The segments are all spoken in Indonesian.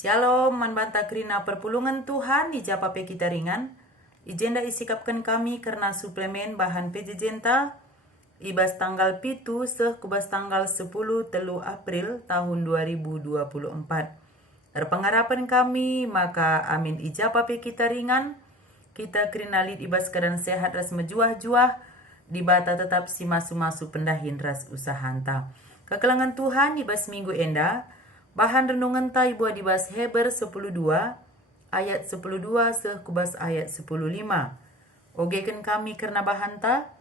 Shalom, manbanta krina perpulungan Tuhan di Japape kita ringan. Ijenda isikapkan kami karena suplemen bahan pejejenta. Ibas tanggal pitu kubas tanggal 10 telu April tahun 2024. Pengharapan kami maka amin ijapape kita ringan. Kita krinalit ibas keadaan sehat ras mejuah-juah. Di bata tetap si masu-masu pendahin ras usahanta. Kekelangan Tuhan ibas minggu enda. Bahan renungan tai buat dibahas Heber 10.2 ayat 10.2 kubas ayat 10.5. Ogekan kami karena bahan ta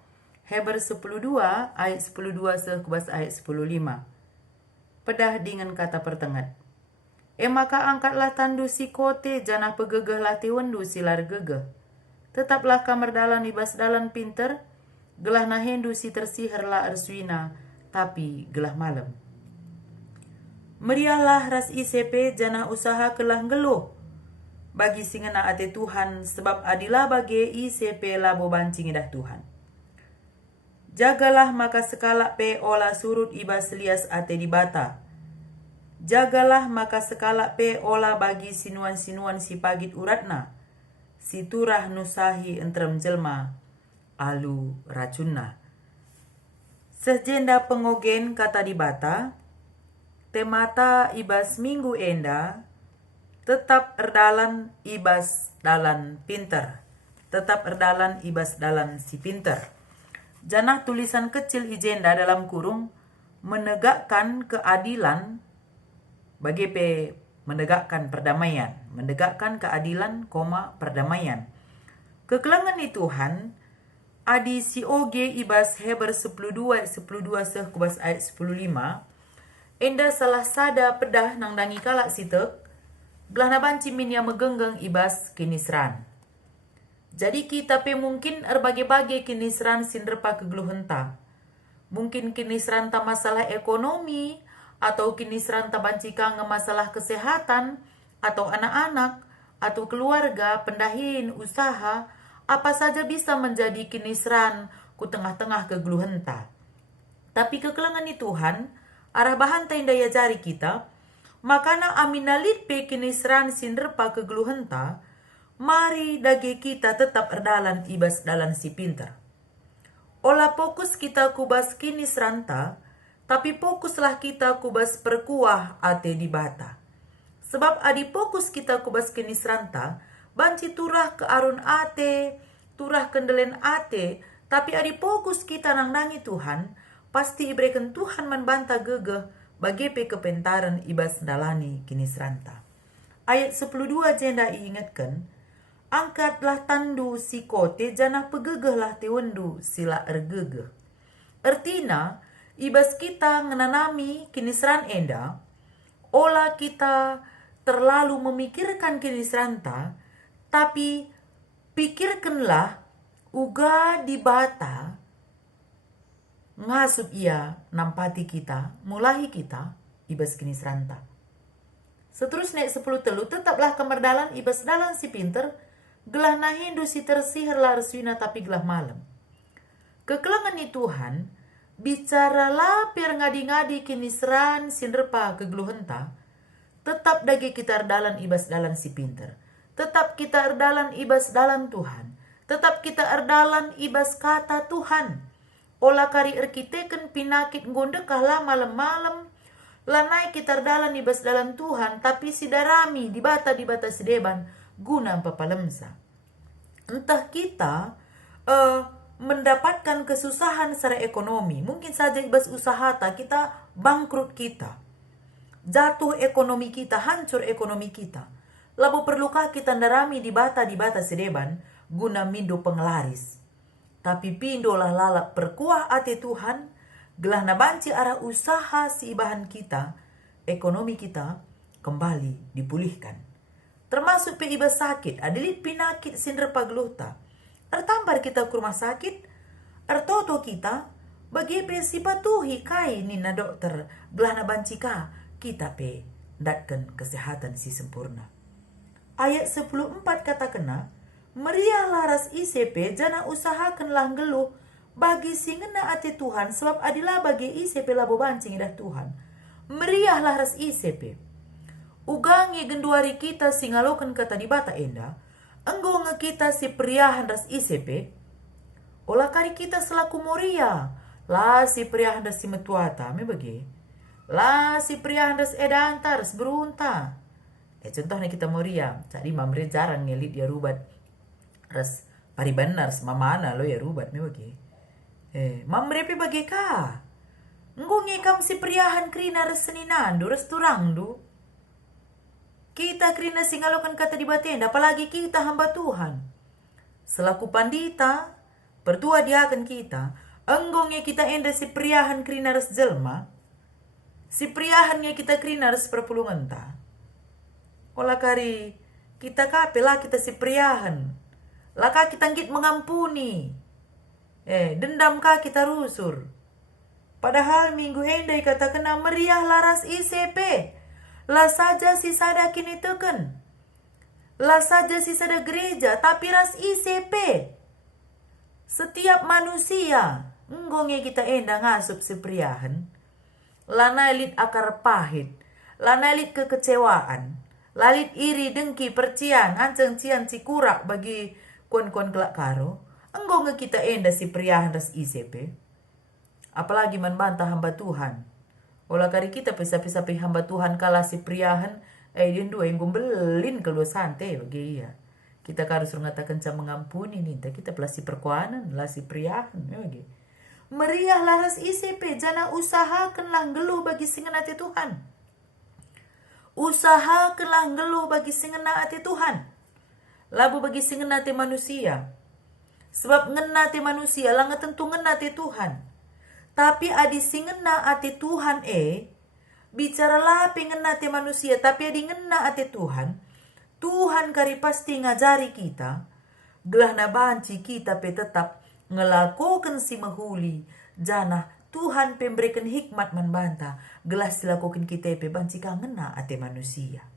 Heber 10.2 ayat 10.2 kubas ayat 10.5. Pedah dengan kata pertengat. Maka angkatlah tandu si kote janah pegegeh lati wendu silar gegeh. Tetaplah kamar dalan ibas dalan pinter. Gelah nahendu si tersihar la arswina tapi gelah malam. Meriahlah ras ICP janah usaha kelah geluh. Bagi singena ate Tuhan sebab adilah bagi ICP labo bancing dah Tuhan. Jagalah maka sekala pe olah surut ibas lias ate di bata. Jagalah maka sekala pe olah bagi sinuan-sinuan si pagit uratna. Si turah nusahi entrem jelma alu racunna. Sejenda pengogen kata di bata. Temata ibas minggu enda tetap erdalan ibas dalan pinter. Tetap erdalan ibas dalan si pinter. Janah tulisan kecil ijenda dalam kurung menegakkan keadilan bagi pe menegakkan perdamaian. Menegakkan keadilan, perdamaian. Kekelangan ni Tuhan adi si oge ibas Heber 10.2 kubas ayat 10.5. Enda salah sada pedah nang dangi kalak sitek, belah na banci min yang megenggeng ibas kinisran. Jadi kita pe mungkin erbage-bage kinisran sinderpa kegeluhenta. Mungkin kinisran ta masalah ekonomi, atau kinisran ta banci kange masalah kesehatan, atau anak-anak, atau keluarga, pendahin, usaha, apa saja bisa menjadi kinisran ku tengah-tengah kegeluhenta. Tapi kekelangan ni Tuhan, arah bahan tenda ya jari kita, makana aminalit pe kinisran sinderpa kegeluhenta, mari dage kita tetap erdalan ibas dalan si pinter. Olah fokus kita kubas kinisranta, tapi fokuslah kita kubas perkuah ate di bata. Sebab adi fokus kita kubas kinisranta, banci turah ke arun ate, turah kendelen ate, tapi adi fokus kita nang nangi Tuhan, pasti ibrekan Tuhan membanta gegeh bagi pe kepentaran ibas dalani kinisranta. Ayat 10.2 jenda iingatkan, angkatlah tandu si kote janah pegegeh lah tewendu sila ergegeh. Ertina, ibas kita ngenanami kinisran enda, olah kita terlalu memikirkan kinisranta, tapi pikirkanlah uga di bata, ngasup ia nampati kita, mulahi kita, ibas kinisranta. Seterusnya 10 telu, tetaplah kemerdalan ibas dalan si pinter, gelah nahindu si tersihir larswina tapi gelah malam. Kekelangan ni Tuhan, bicaralah per ngadi-ngadi kinisran sinderpa kegeluhenta, tetap dagi kita erdalan ibas dalan si pinter. Tetap kita erdalan ibas dalan Tuhan. Tetap kita erdalan ibas kata Tuhan. Olah kari erkiteken pinakit ngondekah lah malam-malam. Lanai kita erdalan ibas dalan Tuhan. Tapi sidarami di bata sideban guna papalemsa. Entah kita mendapatkan kesusahan secara ekonomi. Mungkin saja ibas usaha kita bangkrut kita. Jatuh ekonomi kita, hancur ekonomi kita. Lalu perlukah kita ndarami di bata sedeban guna mindo penglaris. Tapi pindolah lalap perkuah ate Tuhan, gelah nabanci arah usaha si ibahan kita, ekonomi kita kembali dipulihkan. Termasuk pe ibas sakit, adilit pinakit sinderpa geluhta. Ertambar kita ke rumah sakit, ertoto kita, bagi pe sipatuhi kai nina dokter, gelah nabanci ka, kita pe datkan kesehatan si sempurna. Ayat 10.4 kata kena, meriahlah ras ICP jana usahakanlah geluh bagi singena ate Tuhan sebab adilah bagi ICP labo bancing dah Tuhan. Meriahlah ras ICP. Ugangi genduari kita singalokan kata di bata enda. Enggo nge kita si priahan ras ICP. Olah kari kita selaku moria. La si priahan ras si metuata. Me bagi. La si priahan ras edanta ras berunta. Contohnya kita moria. Jadi mamre jarang ngelit dia rubat. Ras paribanar mamana lo ya rubat. Me bagi. Mamre pe bagi ka. Enggo ngekam si priahan krina ras seninandu ras turangdu. Kita krina singalokan kata di batenda, apalagi kita hamba Tuhan. Selaku pandita, pertua diakan kita, enggongnya kita enda si priahan krina ras jelma, si priahannya kita krina ras perpulungan ta. Olah kari, kita kapela kita si priahan, laka kita ngit mengampuni, dendam ka kita rusur. Padahal minggu enda kata kena meriah laras ICP. Lah saja si sada kini teken. Lah saja si sada gereja, tapi ras ICP. Setiap manusia, enggongnya kita enda ngasup sepriahan. Lana elit akar pahit, lana elit kekecewaan, lalit iri dengki percian, anceng cian cikurak bagi kon-kon kelak karo. Enggongnya kita enda si priahan ras ICP. Apalagi membantah hamba Tuhan. Olah kari kita pesa-pesa hamba Tuhan kalah si priahan, dia dua yang gumbelin kalau santai bagi ya. Kita harus mengatakan cam mengampuni nih, kita pelasi perkuanan, lah si priahan bagi. Meriah laras ICP, jana usahakanlah geluh bagi singenati Tuhan. Usahakanlah geluh bagi singenati Tuhan. Labu bagi singenati manusia. Sebab ngenati manusia, lah tentu ngenati Tuhan. Tapi adi singena ati Tuhan bicara lah pengen nate manusia, tapi adi ngena ati Tuhan. Tuhan kari pasti ngajari kita, gelah na banci kita pe tetap ngelakukan si mahuli. Jana Tuhan pemberikan hikmat membanta, gelah silakukan kita pe banci ka ngena ati manusia.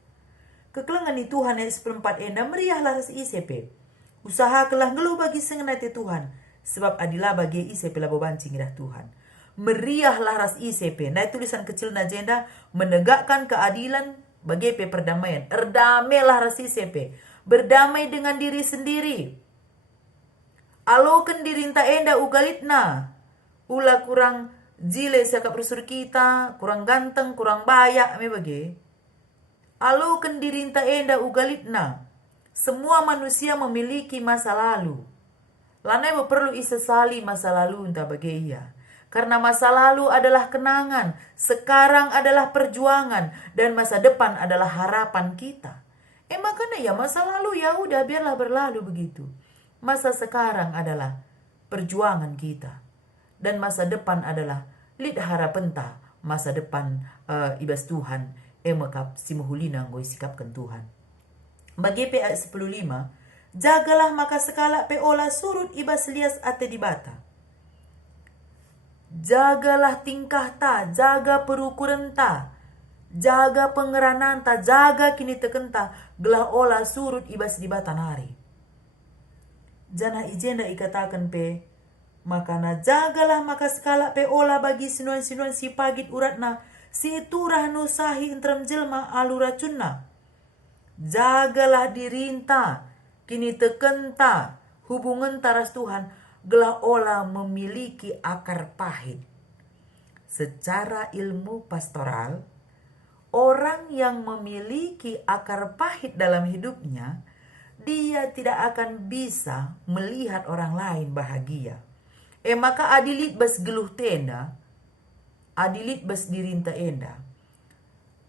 Kekelengan ni Tuhan ayat 14 enda meriah laras ICP. Usaha kelah ngeluh bagi singena ati Tuhan, sebab adilah bagi ICP labo banci ngidah Tuhan. Meriah laras ICP. Nah, tulisan kecil na agenda menegakkan keadilan bagi perdamaian. Erdamailah ras ICP. Berdamai dengan diri sendiri. Alokan dirinta enda ugalitna. Ula kurang jile sakap rusur kita, kurang ganteng, kurang bayak me bagi. Alokan dirinta enda ugalitna. Semua manusia memiliki masa lalu. Lanai perlu isesali masa lalu entah bagi ia. Karena masa lalu adalah kenangan, sekarang adalah perjuangan, dan masa depan adalah harapan kita. Makanya ya masa lalu ya udah biarlah berlalu begitu. Masa sekarang adalah perjuangan kita. Dan masa depan adalah lid harapan ta, masa depan ibas Tuhan, emakap si muhulina ngoi sikapkan Tuhan. Bagi ayat 15, jagalah maka sekala ola surut ibas lias ate di bata. Jagalah tingkah ta, jaga perukuran ta, jaga pengeranan ta, jaga kini tekenta, gelah olah surut ibas di batanari. Jana ijenda ikatakan pe, makana jagalah maka sekala olah bagi sinuan-sinuan si pagit uratna, si turah nusahi intram jelma alu racunna. Jagalah dirinta, kini tekenta, hubungan taras Tuhan, gelah olah memiliki akar pahit. Secara ilmu pastoral, orang yang memiliki akar pahit dalam hidupnya, dia tidak akan bisa melihat orang lain bahagia. Maka adilit bas geluh tenda, adilit bas dirinta enda.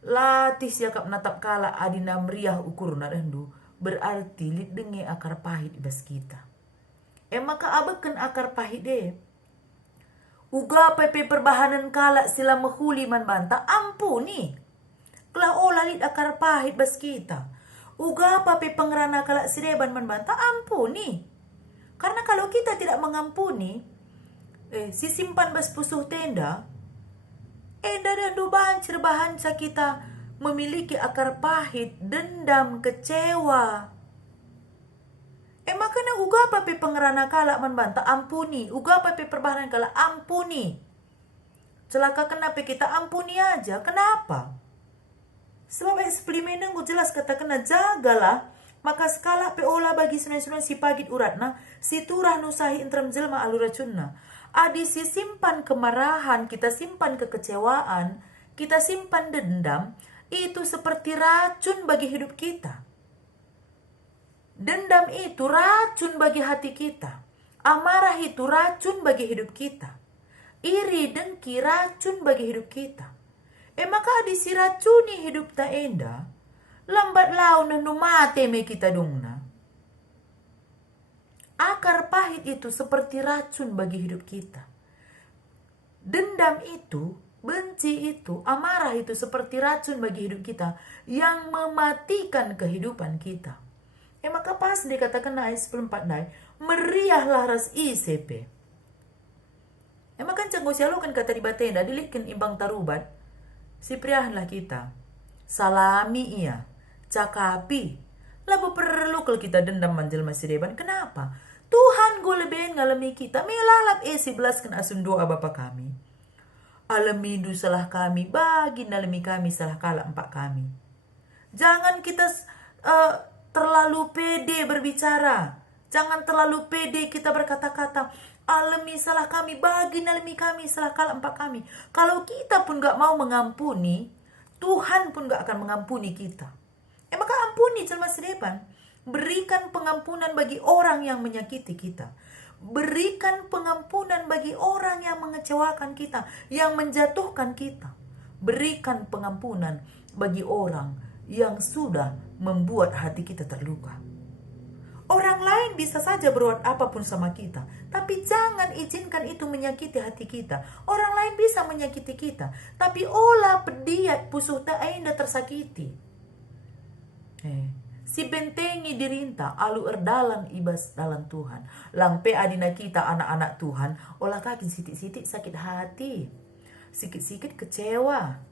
Latih siakap natap kala adina meriah ukur narendu, berarti lit denge akar pahit bas kita. Maka abekan akar pahit deh. Uga pepe perbahanan kala sila mahuli man banta, ampuni. Kala olalit akar pahit bas kita. Uga pepe pengerana kala sireban man banta, ampuni. Karena kalau kita tidak mengampuni, sisimpan bas pusuh tenda, dari bancir bahansa kita memiliki akar pahit, dendam, kecewa. Makanya uga pape pengerana kala membanta, ampuni. Uga pape perbahanan kala, ampuni. Celaka kenapa kita ampuni aja? Kenapa? Sebab ayat 10 gue jelas katakan jagalah maka skala pe ola bagi sunan-sunan si pagit uratna si turah nusahi intram jelma alu racunna. Adi si simpan kemarahan, kita simpan kekecewaan, kita simpan dendam, itu seperti racun bagi hidup kita. Dendam itu racun bagi hati kita. Amarah itu racun bagi hidup kita. Iri dengki racun bagi hidup kita. Maka disiracuni hidup ta enda, lambat laun nu mate me kita dongna. Akar pahit itu seperti racun bagi hidup kita. Dendam itu, benci itu, amarah itu seperti racun bagi hidup kita yang mematikan kehidupan kita. Maka pas dikatakan ayat 14 dai, meriahlah ras ICP. Maka cenggo sialo kan kata di batenda dilikin imbang tarubat. Si priahanlah kita. Salami ia, cakapi. Lalu perlu kalau kita dendam manjel masih deban. Kenapa? Tuhan gue lebihin ngalami kita. Melalap si belaskan asun doa Bapa kami. Alami salah kami, bagi nalami kami salah kala empat kami. Jangan kita terlalu pede berbicara. Jangan terlalu pede kita berkata-kata. Alami salah kami, bagi nalami kami salah kala empat kami. Kalau kita pun gak mau mengampuni, Tuhan pun gak akan mengampuni kita. Maka ampuni jelma sedepan. Berikan pengampunan bagi orang yang menyakiti kita. Berikan pengampunan bagi orang yang mengecewakan kita, yang menjatuhkan kita. Berikan pengampunan bagi orang yang sudah membuat hati kita terluka. Orang lain bisa saja berbuat apapun sama kita, tapi jangan izinkan itu menyakiti hati kita. Orang lain bisa menyakiti kita, tapi olah pediat pusuh ta ainda tersakiti. Si bentengi dirinta alu erdalan ibas dalam Tuhan. Lang pe adina kita anak-anak Tuhan, olah kaki sitik-sitik sakit hati. Sikit-sikit kecewa.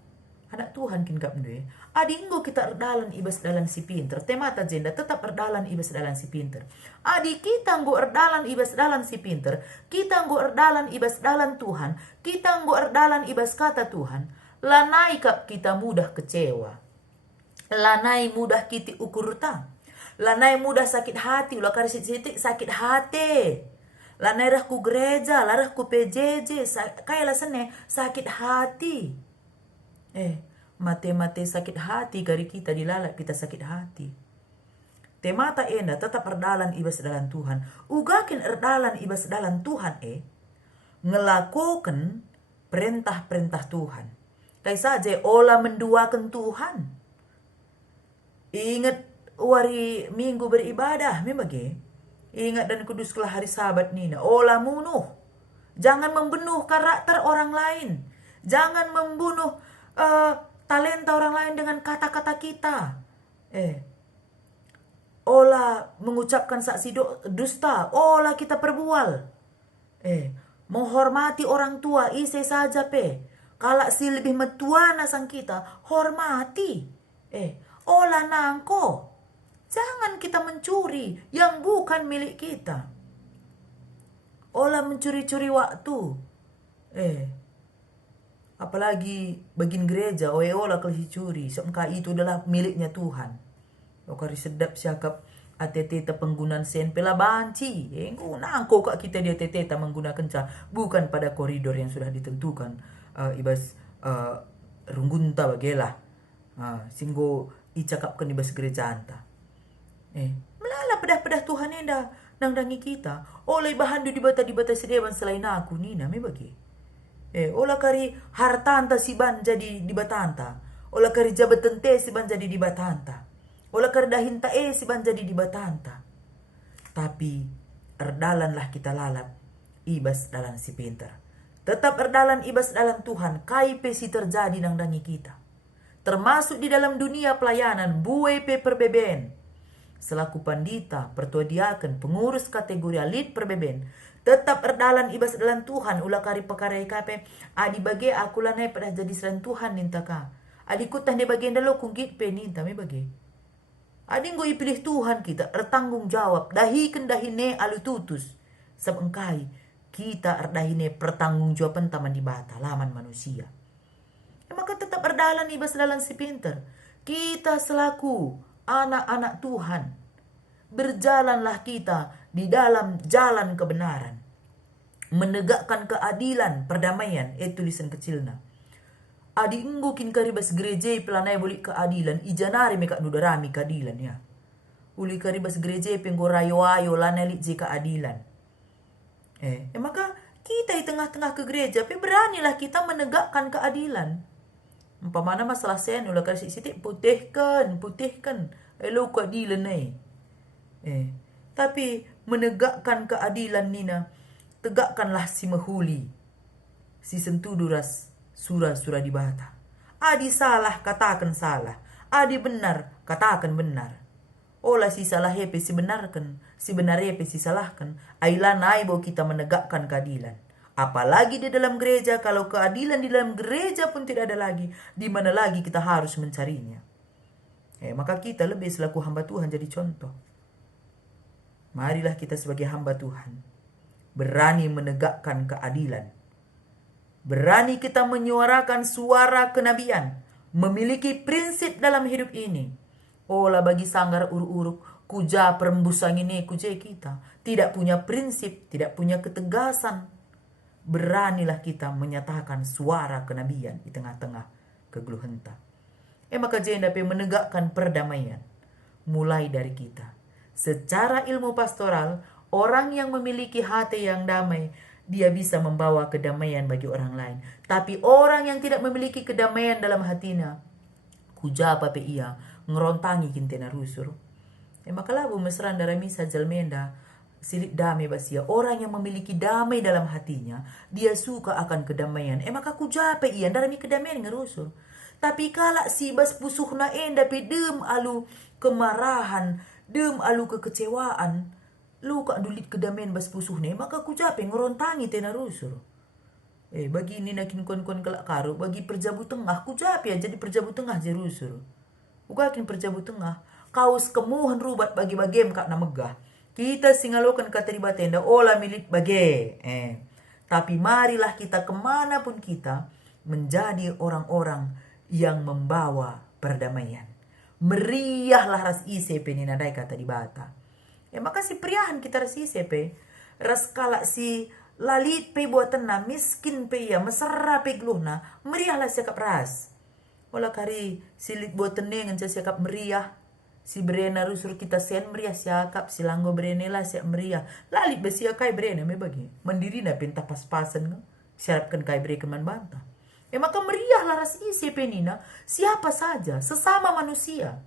Anak Tuhan kin gak mendue. Adinggo kita erdalan ibas dalan si pinter. Temata jenda tetap erdalan ibas dalan si pinter. Adi kita nggo erdalan ibas dalan si pinter. Kita nggo erdalan ibas dalan Tuhan. Kita nggo erdalan ibas kata Tuhan. Lanai kap kita mudah kecewa. Lanai mudah kiti ukur ta. Lanai mudah sakit hati. Ulah kari sitik sakit hati. Lanai rah ku gereja. Larah ku PJJ. Kayalah sene sakit hati. Mate-mate sakit hati gari kita dilalap kita sakit hati. Temata enda tetap erdalan ibas dalan Tuhan. Ugakin erdalan ibas dalan Tuhan ngelakukan perintah-perintah Tuhan. Kai saja olah menduakan Tuhan. Ingat wari minggu beribadah memang ingat dan kuduslah hari Sabat nina. Olah munuh. Jangan membunuh karakter orang lain. Jangan membunuh talenta orang lain dengan kata-kata kita. Olah mengucapkan saksi dusta. Olah kita perbual. Menghormati orang tua. Ise saja pe. Kalau si lebih metuana sang kita. Hormati. Olah nangko. Jangan kita mencuri yang bukan milik kita. Olah mencuri-curi waktu. Apalagi bagin gereja, olah kalau curi, semka itu adalah miliknya Tuhan. Okari sedap siakap ATT penggunaan sen pela banci. Nangko kak kita di ATT menggunakan bukan pada koridor yang sudah ditentukan. Ibas runggunta bagelah. Singgo icakapkan ibas gereja anta. Melala pedah-pedah Tuhan enda nangdangi kita. Oleh bahan di bata sedewan selain aku nina me bagi. Olah kari hartanta si ban jadi di batanta. Olah kari jabatan te si ban jadi di batanta. Olah kari dahinta si ban jadi di batanta. Tapi erdalanlah kita lalap ibas dalam si pinter. Tetap erdalan ibas dalam Tuhan. Kaipe si terjadi nang dangi kita. Termasuk di dalam dunia pelayanan. Buwe pe perbeben. Selaku pandita, pertua diaken, pengurus kategori alit perbeben. Tetap erdalan ibas dalam Tuhan. Ulah kari perkara ikape. Adi bagi aku lanai pada jadi seran Tuhan ninta ka. Adi kutah de bagian dalo kungkit pe ninta me bagi. Adi nggo ipilih Tuhan kita. Ertanggung jawab. Dahiken dahine alu tutus. Sebengkai. Kita erdahine pertanggung jawaban taman di bata. Laman manusia. Maka tetap erdalan ibas dalam si pinter. Kita selaku anak-anak Tuhan, berjalanlah kita di dalam jalan kebenaran, menegakkan keadilan, perdamaian. Tulisan kecilnya. Adi nggukin karibas gereja pelanai boleh keadilan, ijanari meka nudarami keadilan ya. Uli karibas gereja penggorayo-ayo lanali je keadilan. Maka kita di tengah-tengah ke gereja, beranilah kita menegakkan keadilan. Umpamana masalah sen ulah kasih sitik putihkan, elo keadilan tapi menegakkan keadilan nina, tegakkanlah si mahuli, si sentuduras surah-surah di bata. Adi salah katakan salah, adi benar katakan benar. Olah si salah hepe si benarkan, si benar hepe si salahkan. Ailan aibo kita menegakkan keadilan. Apalagi di dalam gereja, kalau keadilan di dalam gereja pun tidak ada lagi, di mana lagi kita harus mencarinya. Maka kita lebih selaku hamba Tuhan jadi contoh. Marilah kita sebagai hamba Tuhan berani menegakkan keadilan. Berani kita menyuarakan suara kenabian, memiliki prinsip dalam hidup ini. Olah bagi sanggar uruk-uruk, kuja perembusang ini kuje kita, tidak punya prinsip, tidak punya ketegasan. Beranilah kita menyatakan suara kenabian di tengah-tengah kegluhenta. Maka jenda menegakkan perdamaian mulai dari kita. Secara ilmu pastoral, orang yang memiliki hati yang damai, dia bisa membawa kedamaian bagi orang lain. Tapi orang yang tidak memiliki kedamaian dalam hatinya, kujapa pe ia ngerontangi kintena rusur. Maka labu mesran darami sajal menda silit damai basia. Orang yang memiliki damai dalam hatinya, dia suka akan kedamaian. Maka kujape iyan darami kedamaian ngerusur. Tapi kala si bas pusuhna enda pe dem alu kemarahan, dem alu kekecewaan, lu kak dulit kedamaian bas pusuhna, maka kujape ngerontangi tena rusur. Bagi ini nakin kon-kon kelak karu, bagi perjabu tengah, kujape jadi perjabu tengah jerusur. Ugakin perjabu tengah, kaus kemuhan rubat bagi-bagem kak na megah. Kita singalokan kateriba tenda olah milik bage. Tapi marilah kita kemanapun kita menjadi orang-orang yang membawa perdamaian. Meriahlah ras isepe ni nadai kata di bata. Maka si priahan kita ras isepe, ras kala si lalit pe buatan na miskin pe ya mesra pe gluhna, meriahlah siakap ras. Olah kari silit buatan nengan siakap meriah. Si brena rusur kita sen meriah siakap, si langgo brene lah siak meriah. Lalit besia kai brena me bagi. Mandiri na pinta pas-pasan nga. Siarapkan kai breka man banta. Maka meriah lah ras isi penina siapa saja, sesama manusia.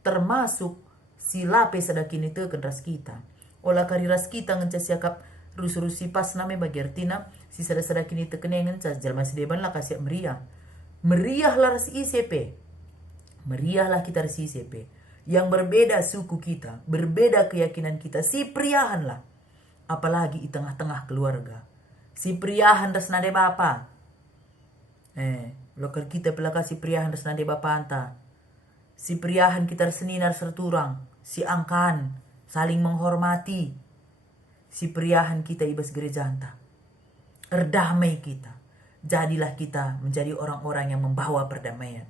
Termasuk si lape sadakini teken ras kita. Olah kari ras kita ngenca siakap rusur si pas name bagi artina. Si sadakini teken ngenca jalma sedeban lah kasih meriah. Meriah lah ras isi pe. Meriah lah kita ras isi pe. Yang berbeda suku kita, berbeda keyakinan kita, si priahanlah. Apalagi di tengah-tengah keluarga. Si priahan ras nade bapa. Lokal kita pelaka si priahan ras nade bapa anta. Si priahan kita seninar serturang, si angkan, saling menghormati. Si priahan kita ibas gereja anta. Erdamai kita. Jadilah kita menjadi orang-orang yang membawa perdamaian.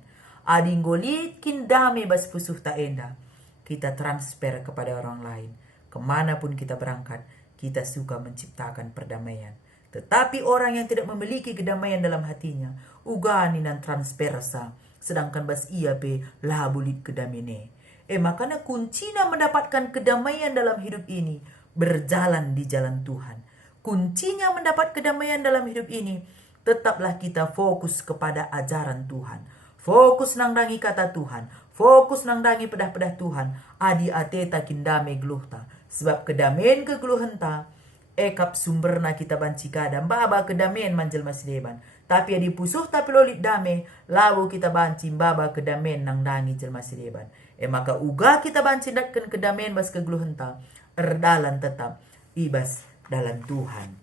Ading golikin damai bas pusuh ta enda. Kita transfer kepada orang lain. Kemanapun kita berangkat, kita suka menciptakan perdamaian. Tetapi orang yang tidak memiliki kedamaian dalam hatinya, ugani dan transfer sa. Sedangkan bas ia pe labulit kedamine. Makanya kuncinya mendapatkan kedamaian dalam hidup ini, berjalan di jalan Tuhan. Kuncinya mendapat kedamaian dalam hidup ini, tetaplah kita fokus kepada ajaran Tuhan. Fokus nang dangi kata Tuhan. Fokus nang dangi pedah-pedah Tuhan. Adi ateta kindame gluhta. Sebab kedamaian kegluhenta. Ekap sumberna kita banci kadam. Baba kedamaian manjel masdeban. Tapi adi pusuh tapi lolit dame. Lalu kita banci baba kedamaian nang dangi jel masdeban. Maka uga kita banci datkan kedamaian bas kegluhenta. Erdalan tetap. Ibas dalam Tuhan.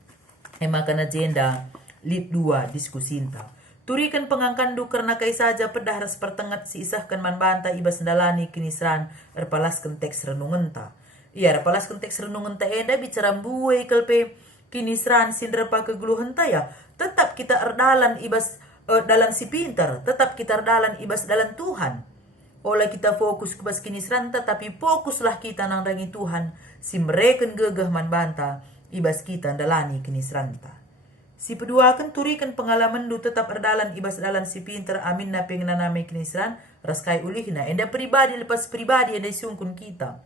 Maka na jenda. Lit 2 diskusinta. Turikan pengangkandu karena kai saja pedah ras pertengat si isahkan manbanta ibas dalani kinisran erpalaskan teks renungenta. Iya erpalaskan teks renungenta eda bicara buai kelpe kinisran sindrapa kegluhenta ya. Tetap kita erdalan ibas dalan si pintar, tetap kita erdalan ibas dalan Tuhan. Olah kita fokus ke kini seranta, tapi fokuslah kita nang rangi Tuhan. Si mereka gegah man banta, ibas kita dalani kini seranta. Si pedua kan turikan pengalaman du tetap erdalan ibas dalan si pinter amin na pengen name kini seran, raskai ulihna. Enda pribadi lepas pribadi enda sungkun kita.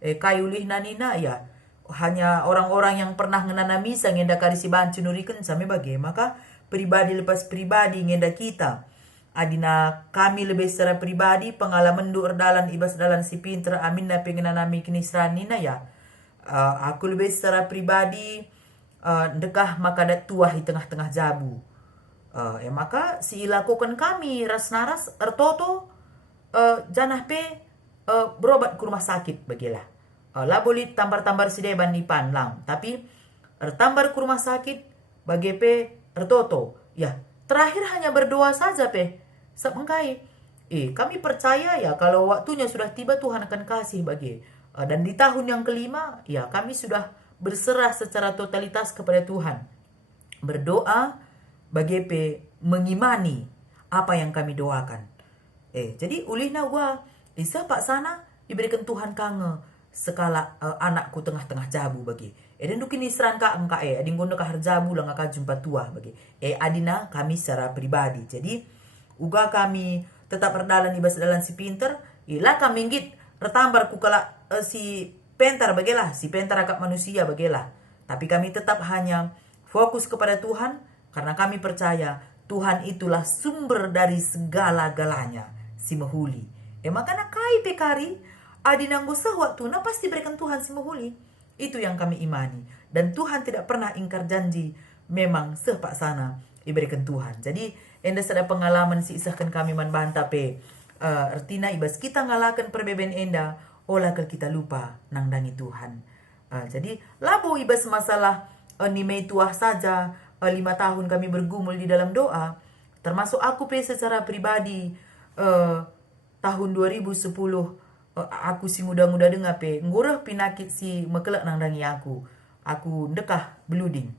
Kai ulihna nina ya, hanya orang-orang yang pernah ngenana misa ngenda karisi bancu nurikan sami bagai, maka pribadi lepas pribadi ngenda kita. Adina kami lebih secara pribadi pengalaman du erdalan ibas dalan si pinter amin na pengen nami kini nina ya. Aku lebih secara pribadi dekah maka dat tuah di tengah-tengah jabu. Maka si ilakukan kami ras naras ertoto janah pe berobat ke rumah sakit bagilah. Lah boleh tambar-tambar si deban di panlang, tapi ertambar ke rumah sakit bagi pe ertoto. Ya, terakhir hanya berdoa saja pe. Sebengkai. Kami percaya ya kalau waktunya sudah tiba Tuhan akan kasih bagi. Dan di tahun yang kelima ya kami sudah berserah secara totalitas kepada Tuhan. Berdoa bagi pe mengimani apa yang kami doakan. Jadi ulihna gua isa pak sana diberikan Tuhan kange sekala anakku tengah-tengah jabu bagi. Dan dukin isran ka engka ading gondo ka harjabu lang ka jumpa tua bagi. Adina kami secara pribadi. Jadi uga kami tetap berdalan ibas dalan si pinter, ilah kami ngit retambar ku kala si pentar bagelah, si pentar agak manusia bagelah. Tapi kami tetap hanya fokus kepada Tuhan karena kami percaya Tuhan itulah sumber dari segala-galanya, si mahuli. Makanya kai pekari adinanggo waktu na pasti berikan Tuhan si mahuli. Itu yang kami imani. Dan Tuhan tidak pernah ingkar janji, memang sepak sana diberikan Tuhan. Jadi enda sada pengalaman si isahkan kami man banta pe artina ibas kita ngalakan perbeben enda olah kalau kita lupa nang dangi Tuhan. Jadi labu ibas masalah nimei tuah saja 5 tahun kami bergumul di dalam doa, termasuk aku pe secara pribadi tahun 2010 aku si muda-muda dengar pe ngurah pinakit si mekelak nang dangi aku dekah beluding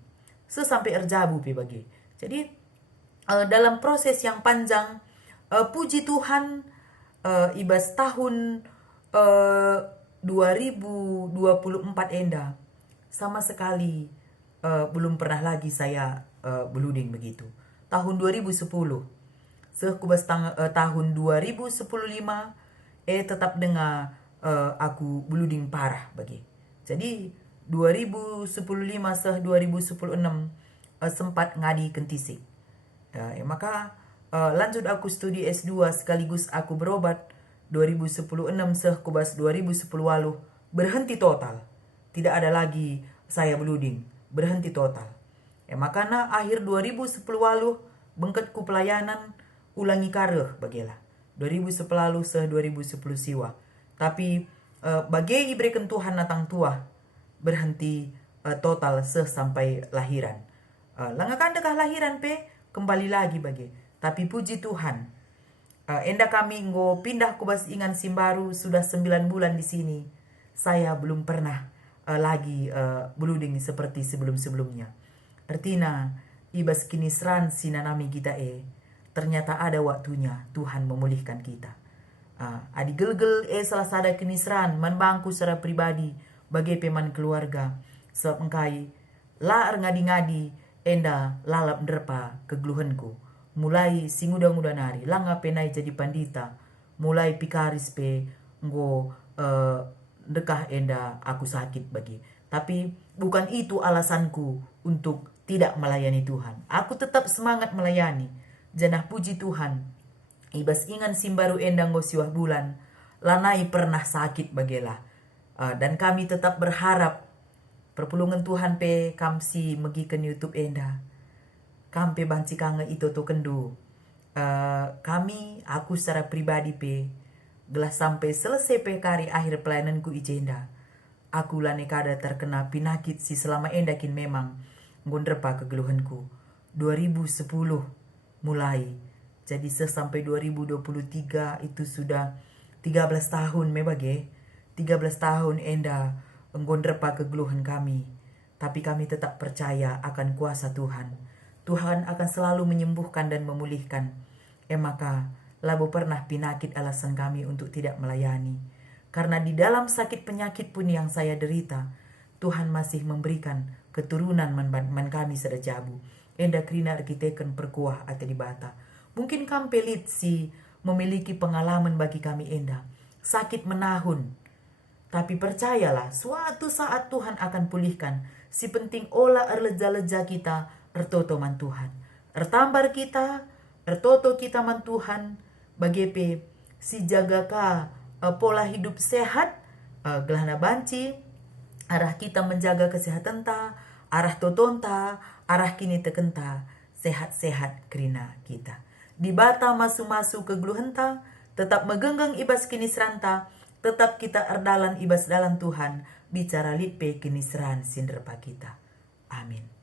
sesampai erjabu pe bagi. Jadi dalam proses yang panjang, puji Tuhan, ibas tahun 2024 enda sama sekali belum pernah lagi saya beluding begitu. Tahun 2010, sekubas tahun 2015 tetap dengar aku beluding parah bagi. Jadi 2015 2016 sempat ngadi kentisik. Maka lanjut aku studi S2 sekaligus aku berobat 2016 sekubas 2010 lalu berhenti total. Tidak ada lagi saya beluding, berhenti total. Makanya akhir 2010 lalu bengketku pelayanan ulangi karir bagilah. 2010 lalu 2010 siwa. Tapi bagi iberikan Tuhan natang tua berhenti total sampai lahiran. Langakan dekah lahiran pe kembali lagi bagi. Tapi puji Tuhan, enda kami ngo pindah kubas ingan Simbaru sudah 9 bulan di sini. Saya belum pernah lagi beluding seperti sebelum-sebelumnya. Artinya ibas kini seran sinanami kita ternyata ada waktunya Tuhan memulihkan kita. Adi gelgel salah sada kini seran man bangku secara pribadi bagi peman keluarga sebab engkai la ngadi-ngadi enda lalap derpa kegeluhanku. Mulai singuda-nguda nari, langa penai jadi pandita. Mulai pikaris pe, ngo dekah enda aku sakit bagi. Tapi bukan itu alasanku untuk tidak melayani Tuhan. Aku tetap semangat melayani. Janah puji Tuhan. Ibas ingan Simbaru enda ngo siwah bulan. Lanai pernah sakit bagelah. Dan kami tetap berharap perpulungan Tuhan pe kamsi megikan YouTube enda. Kampe banci kange itu tu kendu. Kami, aku secara pribadi pe, gelas sampai selesai pe kari akhir pelayananku ijenda. Aku lane kada terkena pinakit si selama endakin memang ngondrepa kegeluhanku. 2010 mulai. Jadi sesampai 2023 itu sudah 13 tahun mebage. 13 tahun enda ngondrepa kegeluhan kami. Tapi kami tetap percaya akan kuasa Tuhan. Tuhan akan selalu menyembuhkan dan memulihkan. Maka labo pernah pinakit alasan kami untuk tidak melayani. Karena di dalam sakit penyakit pun yang saya derita, Tuhan masih memberikan keturunan man kami sedajabu. Enda krina arkiteken perkuah ate di bata. Mungkin kampelit si memiliki pengalaman bagi kami enda. Sakit menahun. Tapi percayalah, suatu saat Tuhan akan pulihkan. Si penting olah erleja-leja kita, ertoto man Tuhan. Ertambar kita, ertoto kita man Tuhan. Bagepe, si jagaka pola hidup sehat, gelahna banci, arah kita menjaga kesehatan ta, arah totonta, arah kini tekenta, sehat-sehat krina kita. Di bata masu-masu ke gluhenta, tetap megenggang ibas kini seranta, tetap kita erdalan ibas dalam Tuhan, bicara lipe kini seran sinderpa kita. Amin.